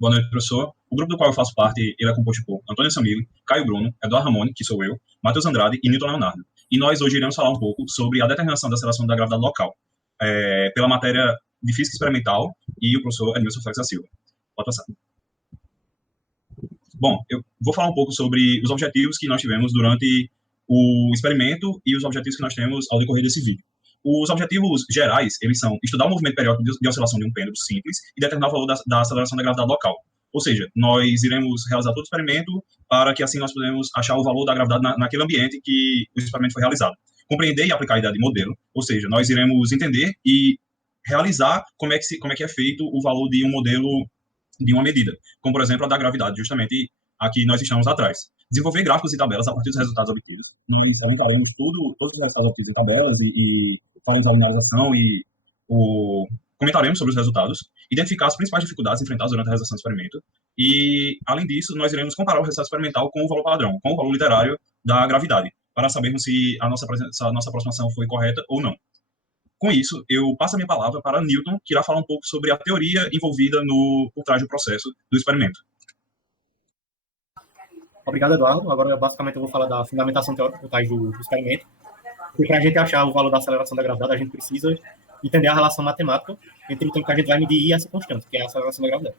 Boa noite, professor. O grupo do qual eu faço parte, ele é composto por Antônio Samilo, Caio Bruno, Eduardo Ramone, que sou eu, Matheus Andrade e Newton Leonardo. E nós hoje iremos falar um pouco sobre a determinação da aceleração da gravidade local, pela matéria de Física Experimental e o professor Edmilson Félix da Silva. Pode passar. Bom, eu vou falar um pouco sobre os objetivos que nós tivemos durante o experimento e os objetivos que nós temos ao decorrer desse vídeo. Os objetivos gerais, eles são estudar o movimento periódico de oscilação de um pêndulo simples e determinar o valor da aceleração da gravidade local. Ou seja, nós iremos realizar todo o experimento para que assim nós podemos achar o valor da gravidade naquele ambiente que o experimento foi realizado. Compreender e aplicar a ideia de modelo, ou seja, nós iremos entender e realizar como é que é feito o valor de um modelo de uma medida, como, por exemplo, a da gravidade, justamente aqui nós estamos atrás. Desenvolver gráficos e tabelas a partir dos resultados obtidos. Nós ajudaremos todos os resultados obtidos em tabelas e falamos a linearização e comentaremos sobre os resultados, identificar as principais dificuldades enfrentadas durante a realização do experimento e, além disso, nós iremos comparar o resultado experimental com o valor padrão, com o valor literário da gravidade, para sabermos se a nossa aproximação foi correta ou não. Com isso, eu passo a minha palavra para Newton, que irá falar um pouco sobre a teoria envolvida por trás do processo do experimento. Obrigado, Eduardo. Agora, basicamente, eu vou falar da fundamentação teórica por trás do experimento. Porque para a gente achar o valor da aceleração da gravidade, a gente precisa entender a relação matemática entre o tempo que a gente vai medir e essa constante, que é a aceleração da gravidade.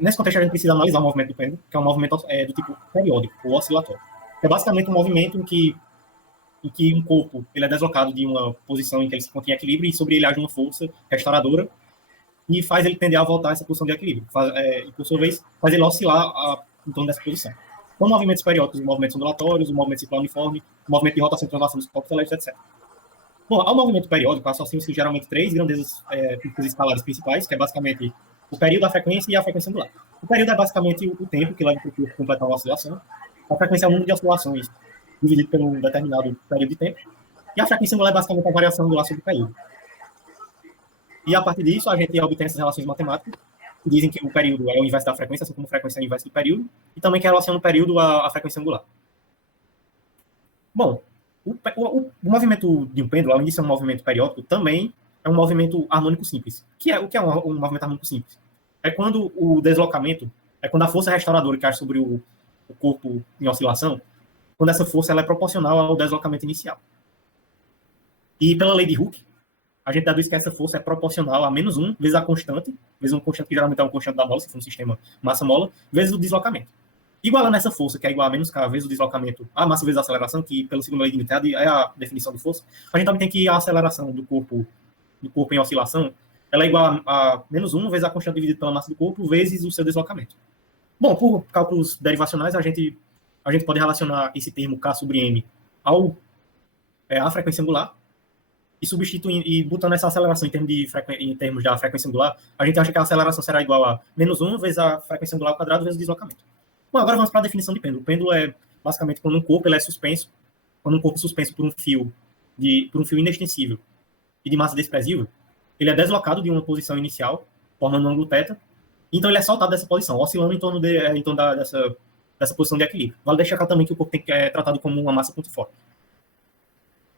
Nesse contexto, a gente precisa analisar o movimento do pêndulo, que é um movimento do tipo periódico, ou oscilatório. É basicamente um movimento em que um corpo ele é deslocado de uma posição em que ele se mantém em equilíbrio e sobre ele age uma força restauradora e faz ele tender a voltar a essa posição de equilíbrio. E, por sua vez, faz ele oscilar em torno dessa posição. Então, movimentos periódicos, movimentos ondulatórios, o movimento circular uniforme, o movimento de rotação e translação dos corpos celestes, etc. Bom, ao movimento periódico, associam-se geralmente três grandezas físicas escalares principais, que é basicamente o período, a frequência e a frequência angular. O período é basicamente o tempo que leva para o corpo completar uma oscilação. A frequência é o número de oscilações dividido por um determinado período de tempo. E a frequência angular é basicamente a variação angular sobre o período. E a partir disso, a gente obtém essas relações matemáticas, que dizem que o período é o inverso da frequência, assim como a frequência é o inverso do período, e também que relaciona o período à frequência angular. Bom, o movimento de um pêndulo, além de ser um movimento periódico, também é um movimento harmônico simples. O que é um movimento harmônico simples? É quando o deslocamento, é quando a força restauradora que age sobre o corpo em oscilação, quando essa força ela é proporcional ao deslocamento inicial. E pela lei de Hooke, a gente deduz que essa força é proporcional a menos 1 vezes a constante, vezes uma constante que geralmente é uma constante da mola, se for um sistema massa-mola, vezes o deslocamento. Igualando essa força, que é igual a menos K vezes o deslocamento, a massa vezes a aceleração, que pela segunda lei de Newton é a definição de força, a gente também tem que a aceleração do corpo em oscilação, ela é igual a menos 1 vezes a constante dividida pela massa do corpo, vezes o seu deslocamento. Bom, por cálculos derivacionais, a gente pode relacionar esse termo K sobre M à frequência angular, e botando essa aceleração em termos da frequência angular, a gente acha que a aceleração será igual a menos 1 vezes a frequência angular ao quadrado vezes o deslocamento. Bom, agora vamos para a definição de pêndulo. O pêndulo é basicamente quando um corpo ele é suspenso, quando um corpo suspenso por um fio inextensível e de massa desprezível, ele é deslocado de uma posição inicial, formando um ângulo θ, então ele é soltado dessa posição, oscilando em torno dessa posição de equilíbrio. Vale destacar também que o corpo é tratado como uma massa pontiforme.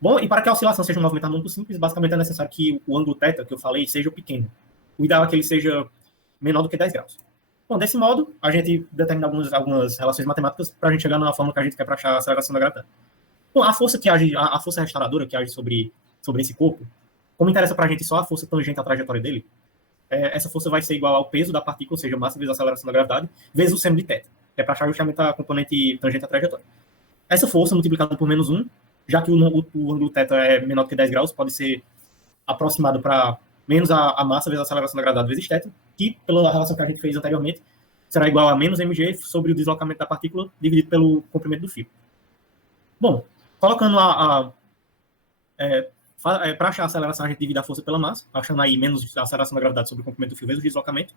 Bom, e para que a oscilação seja um movimento harmônico simples, basicamente é necessário que o ângulo θ, que eu falei, seja pequeno. O ideal é que ele seja menor do que 10 graus. Bom, desse modo, a gente determina algumas relações matemáticas para a gente chegar na forma que a gente quer para achar a aceleração da gravidade. Bom, a força restauradora que age sobre esse corpo, como interessa para a gente só a força tangente à trajetória dele, essa força vai ser igual ao peso da partícula, ou seja, massa vezes a aceleração da gravidade, vezes o seno de θ, que é para achar justamente a componente tangente à trajetória. Essa força multiplicada por menos 1, já que o ângulo θ é menor do que 10 graus, pode ser aproximado para menos a massa vezes a aceleração da gravidade vezes θ, que, pela relação que a gente fez anteriormente, será igual a menos mg sobre o deslocamento da partícula dividido pelo comprimento do fio. Bom, colocando para achar a aceleração, a gente divide a força pela massa, achando aí menos a aceleração da gravidade sobre o comprimento do fio vezes o deslocamento,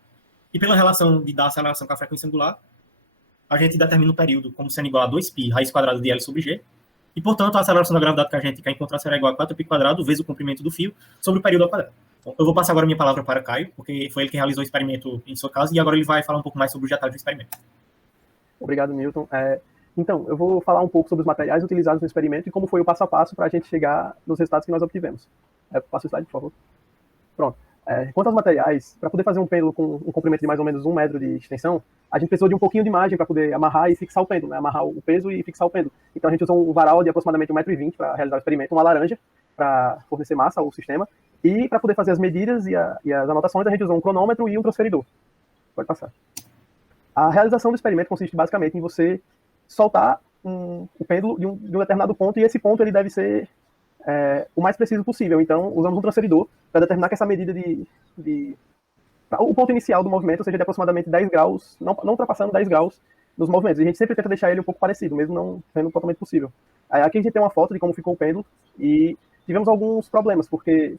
e pela relação da aceleração com a frequência angular, a gente determina o período como sendo igual a 2π raiz quadrada de L sobre G, e, portanto, a aceleração da gravidade que a gente quer encontrar será igual a 4π quadrado vezes o comprimento do fio sobre o período ao quadrado. Bom, eu vou passar agora a minha palavra para Caio, porque foi ele que realizou o experimento em sua casa, e agora ele vai falar um pouco mais sobre os detalhes do experimento. Obrigado, Newton. Então, eu vou falar um pouco sobre os materiais utilizados no experimento e como foi o passo a passo para a gente chegar nos resultados que nós obtivemos. Passa o slide, por favor. Pronto. Quanto aos materiais, para poder fazer um pêndulo com um comprimento de mais ou menos 1 metro de extensão, a gente precisou de um pouquinho de margem para poder amarrar e fixar o pêndulo, né? Amarrar o peso e fixar o pêndulo. Então a gente usou um varal de aproximadamente 1,20 m para realizar o experimento, uma laranja para fornecer massa ao sistema, e para poder fazer as medidas e as anotações, a gente usou um cronômetro e um transferidor. Pode passar. A realização do experimento consiste basicamente em você soltar o pêndulo de um determinado ponto, e esse ponto ele deve ser o mais preciso possível. Então, usamos um transferidor para determinar que essa medida o ponto inicial do movimento seja de aproximadamente 10 graus, não ultrapassando 10 graus nos movimentos. E a gente sempre tenta deixar ele um pouco parecido, mesmo não sendo totalmente possível. Aqui a gente tem uma foto de como ficou o pêndulo, e tivemos alguns problemas, porque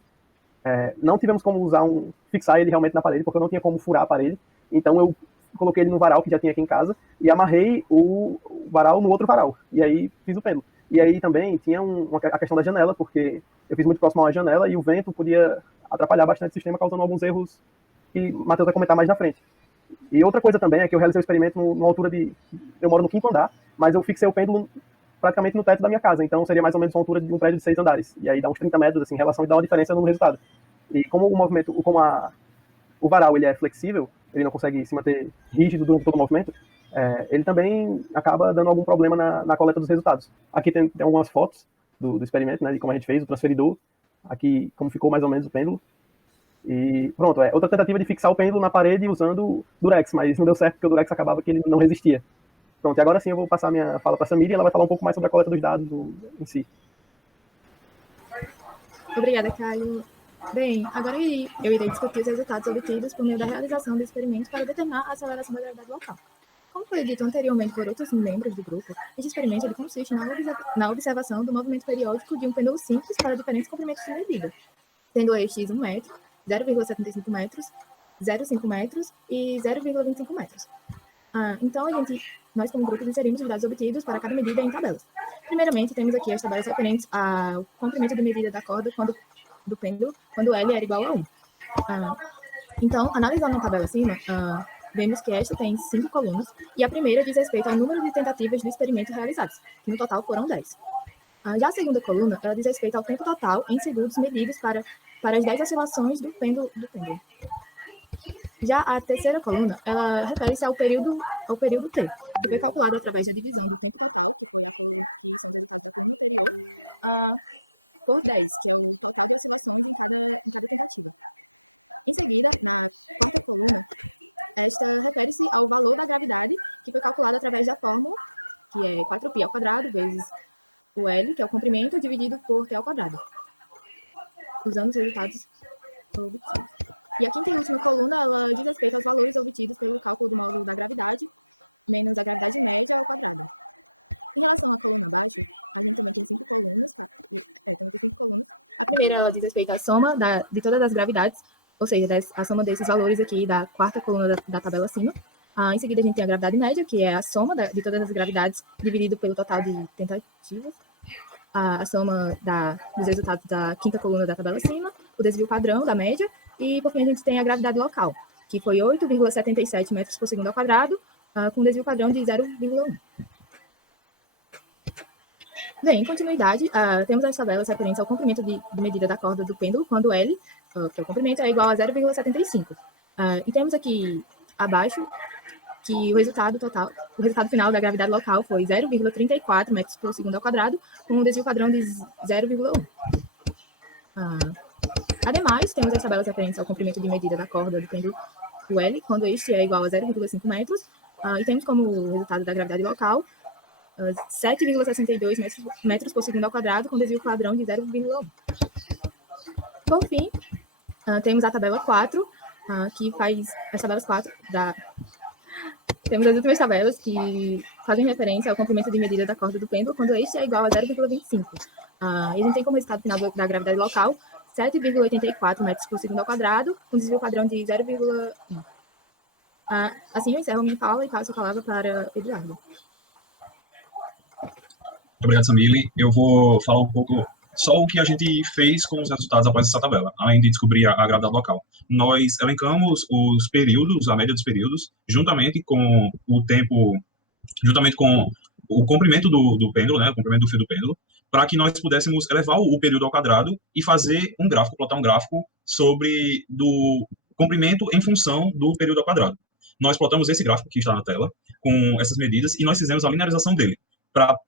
não tivemos como fixar ele realmente na parede, porque eu não tinha como furar a parede. Então eu coloquei ele no varal que já tinha aqui em casa e amarrei o varal no outro varal. E aí fiz o pêndulo. E aí também tinha a questão da janela, porque eu fiz muito próximo a uma janela e o vento podia atrapalhar bastante o sistema, causando alguns erros que o Matheus vai comentar mais na frente. E outra coisa também é que eu realizei o experimento numa altura eu moro no 5º andar, mas eu fixei o pêndulo praticamente no teto da minha casa, então seria mais ou menos uma altura de um prédio de 6 andares. E aí dá uns 30 metros, assim, em relação, e dá uma diferença no resultado. E como o varal ele é flexível, ele não consegue se manter rígido durante todo o movimento, ele também acaba dando algum problema na coleta dos resultados. Aqui tem algumas fotos do experimento, né, de como a gente fez, o transferidor, aqui como ficou mais ou menos o pêndulo. E pronto, outra tentativa de fixar o pêndulo na parede usando Durex, mas não deu certo porque o Durex acabava que ele não resistia. Pronto, e agora sim eu vou passar minha fala para a Samira e ela vai falar um pouco mais sobre a coleta dos dados em si. Obrigada, Caio. Bem, agora eu irei discutir os resultados obtidos por meio da realização do experimento para determinar a aceleração da gravidade local. Como foi dito anteriormente por outros membros do grupo, este experimento ele consiste na observação do movimento periódico de um pêndulo simples para diferentes comprimentos de medida, sendo estes 1 metro, 0,75 metros, 0,5 metros e 0,25 metros. Então, nós como grupo inserimos os dados obtidos para cada medida em tabelas. Primeiramente, temos aqui as tabelas referentes ao comprimento de medida da corda do pêndulo, quando L era igual a 1. Então, analisando a tabela acima, vemos que esta tem 5 colunas, e a primeira diz respeito ao número de tentativas do experimento realizadas, que no total foram 10. Já a segunda coluna, ela diz respeito ao tempo total em segundos medidos para as 10 oscilações do pêndulo. Já a terceira coluna, ela refere-se ao período T, que foi calculado através da divisão do tempo total por 10. Primeiro, ela diz respeito à soma de todas as gravidades, ou seja, a soma desses valores aqui da quarta coluna da tabela acima. Em seguida, a gente tem a gravidade média, que é a soma de todas as gravidades dividido pelo total de tentativas. A soma dos resultados da quinta coluna da tabela acima, o desvio padrão da média, e, por fim, a gente tem a gravidade local, que foi 8,77 metros por segundo ao quadrado, com desvio padrão de 0,1. Bem, em continuidade, temos as tabelas referentes ao comprimento de medida da corda do pêndulo, quando L, que é o comprimento, é igual a 0,75. E temos aqui abaixo que o resultado final da gravidade local foi 0,34 metros por segundo ao quadrado, com um desvio padrão de 0,1. Ademais, temos as tabelas referentes ao comprimento de medida da corda do pêndulo do L, quando este é igual a 0,5 metros, e temos como resultado da gravidade local 7,62 metros por segundo ao quadrado, com desvio padrão de 0,1. Por fim, temos a tabela 4, que faz as tabelas 4 Temos as últimas tabelas que fazem referência ao comprimento de medida da corda do pêndulo, quando este é igual a 0,25. E a gente tem como resultado final da gravidade local 7,84 metros por segundo ao quadrado, com desvio padrão de 0,1. Assim, eu encerro minha fala e passo a palavra para Eduardo. Obrigado, Samile. Eu vou falar um pouco só o que a gente fez com os resultados após essa tabela, além de descobrir a gravidade local. Nós elencamos os períodos, a média dos períodos, juntamente com o tempo, juntamente com o comprimento do pêndulo, né, o comprimento do fio do pêndulo, para que nós pudéssemos elevar o período ao quadrado e fazer um gráfico, plotar um gráfico sobre do comprimento em função do período ao quadrado. Nós plotamos esse gráfico que está na tela, com essas medidas, e nós fizemos a linearização dele.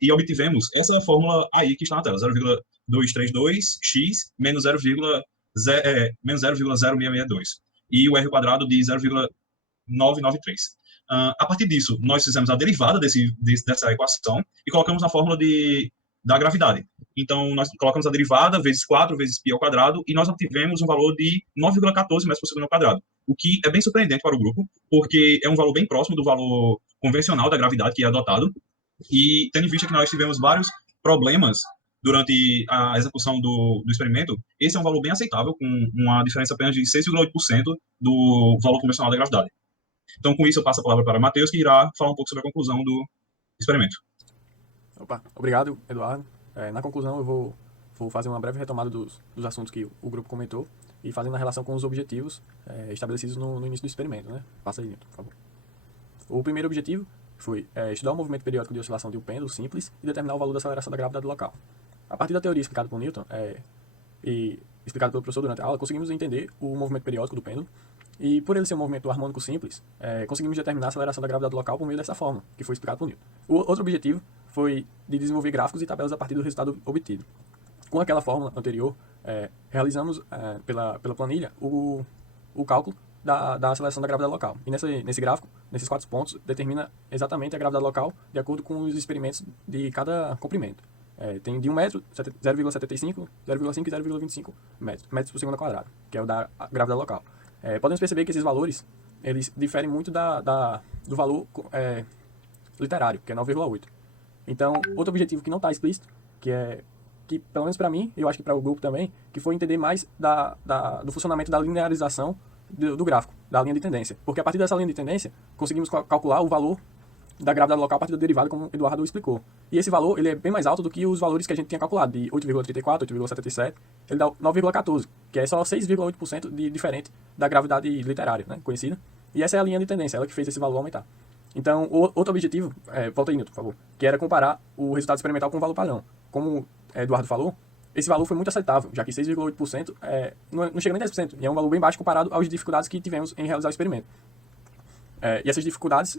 E obtivemos essa fórmula aí que está na tela, 0,232x menos 0,0662. E o R quadrado de 0,993. A partir disso, nós fizemos a derivada dessa equação e colocamos na fórmula da gravidade. Então, nós colocamos a derivada vezes 4 vezes π ao quadrado e nós obtivemos um valor de 9,14 metros por segundo ao quadrado, o que é bem surpreendente para o grupo, porque é um valor bem próximo do valor convencional da gravidade que é adotado, e tendo em vista que nós tivemos vários problemas durante a execução do experimento, esse é um valor bem aceitável, com uma diferença apenas de 6,8% do valor convencional da gravidade. Então, com isso, eu passo a palavra para Matheus, que irá falar um pouco sobre a conclusão do experimento. Opa, obrigado, Eduardo. Na conclusão, eu vou fazer uma breve retomada dos assuntos que o grupo comentou e fazendo a relação com os objetivos estabelecidos no início do experimento, né? Passa aí, Newton, por favor. O primeiro objetivo foi estudar o movimento periódico de oscilação de um pêndulo simples e determinar o valor da aceleração da gravidade local. A partir da teoria explicada por Newton e explicada pelo professor durante a aula, conseguimos entender o movimento periódico do pêndulo e, por ele ser um movimento harmônico simples, conseguimos determinar a aceleração da gravidade local por meio dessa fórmula, que foi explicado por Newton. O outro objetivo foi de desenvolver gráficos e tabelas a partir do resultado obtido. Com aquela fórmula anterior, realizamos pela planilha o cálculo da aceleração da gravidade local. E nesse gráfico, nesses 4 pontos, determina exatamente a gravidade local de acordo com os experimentos de cada comprimento. Tem de 1 metro, 0,75, 0,5 e 0,25 metros por segundo ao quadrado, que é o da gravidade local. Podemos perceber que esses valores eles diferem muito do valor literário, que é 9,8. Então, outro objetivo que não está explícito, que pelo menos para mim, e eu acho que para o grupo também, que foi entender mais do funcionamento da linearização do gráfico, da linha de tendência. Porque a partir dessa linha de tendência, conseguimos calcular o valor da gravidade local a partir da derivada, como o Eduardo explicou. E esse valor ele é bem mais alto do que os valores que a gente tinha calculado, de 8,34, 8,77, ele dá 9,14, que é só 6,8% de diferente da gravidade literária, né, conhecida. E essa é a linha de tendência, ela que fez esse valor aumentar. Então, outro objetivo, volta aí, Newton, por favor, que era comparar o resultado experimental com o valor padrão. Como Eduardo falou, esse valor foi muito aceitável, já que 6,8% não chega nem a 10%, e é um valor bem baixo comparado às dificuldades que tivemos em realizar o experimento. E essas dificuldades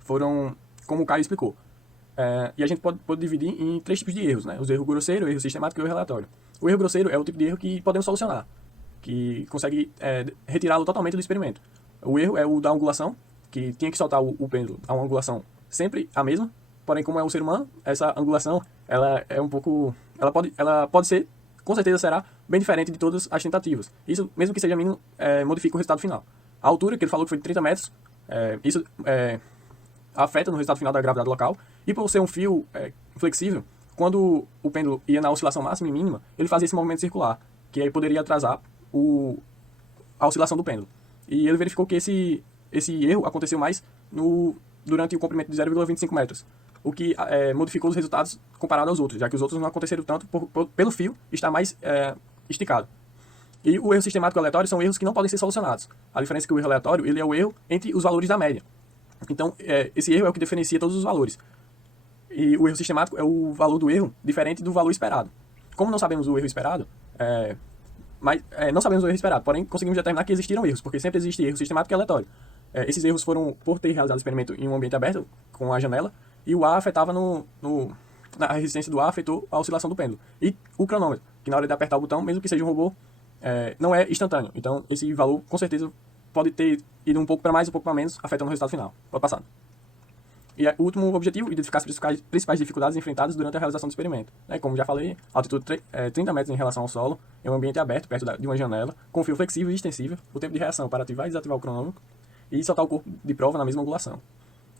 foram, como o Caio explicou, e a gente pode dividir em 3 tipos de erros, né? Os erros grosseiro, o erro sistemático e o erro aleatório. O erro grosseiro é o tipo de erro que podemos solucionar, que consegue retirá-lo totalmente do experimento. O erro é o da angulação, que tinha que soltar o pêndulo a uma angulação sempre a mesma, porém, como é um ser humano, essa angulação, ela é um pouco... Ela pode ser, com certeza será, bem diferente de todas as tentativas. Isso, mesmo que seja mínimo, modifica o resultado final. A altura, que ele falou que foi de 30 metros, isso afeta no resultado final da gravidade local. E por ser um fio flexível, quando o pêndulo ia na oscilação máxima e mínima, ele fazia esse movimento circular, que aí poderia atrasar a oscilação do pêndulo. E ele verificou que esse erro aconteceu mais durante o comprimento de 0,25 metros, o que modificou os resultados comparado aos outros, já que os outros não aconteceram tanto pelo fio estar mais esticado. E o erro sistemático e aleatório são erros que não podem ser solucionados. A diferença é que o erro aleatório ele é o erro entre os valores da média. Então, esse erro é o que diferencia todos os valores. E o erro sistemático é o valor do erro diferente do valor esperado. Como não sabemos o erro esperado, não sabemos o erro esperado, porém conseguimos determinar que existiram erros, porque sempre existe erro sistemático e aleatório. Esses erros foram por ter realizado o experimento em um ambiente aberto, com a janela, e o ar afetava na resistência do ar afetou a oscilação do pêndulo. E o cronômetro, que na hora de apertar o botão, mesmo que seja um robô, não é instantâneo. Então, esse valor, com certeza, pode ter ido um pouco para mais, um pouco para menos, afetando o resultado final. Pode passar. E o último objetivo, identificar as principais dificuldades enfrentadas durante a realização do experimento. Como já falei, altitude 30 metros em relação ao solo, em um ambiente aberto, perto de uma janela, com fio flexível e extensível, o tempo de reação para ativar e desativar o cronômetro, e soltar o corpo de prova na mesma angulação.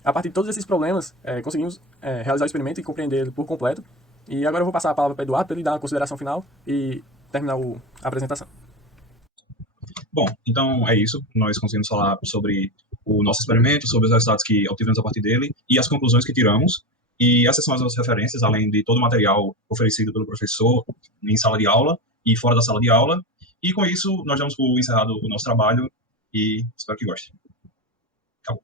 A partir de todos esses problemas, conseguimos realizar o experimento e compreender ele por completo. E agora eu vou passar a palavra para o Eduardo, para ele dar a consideração final e terminar a apresentação. Bom, então é isso. Nós conseguimos falar sobre o nosso experimento, sobre os resultados que obtivemos a partir dele e as conclusões que tiramos. E essas são as nossas referências, além de todo o material oferecido pelo professor em sala de aula e fora da sala de aula. E com isso, nós damos por encerrado o nosso trabalho e espero que gostem. Acabou.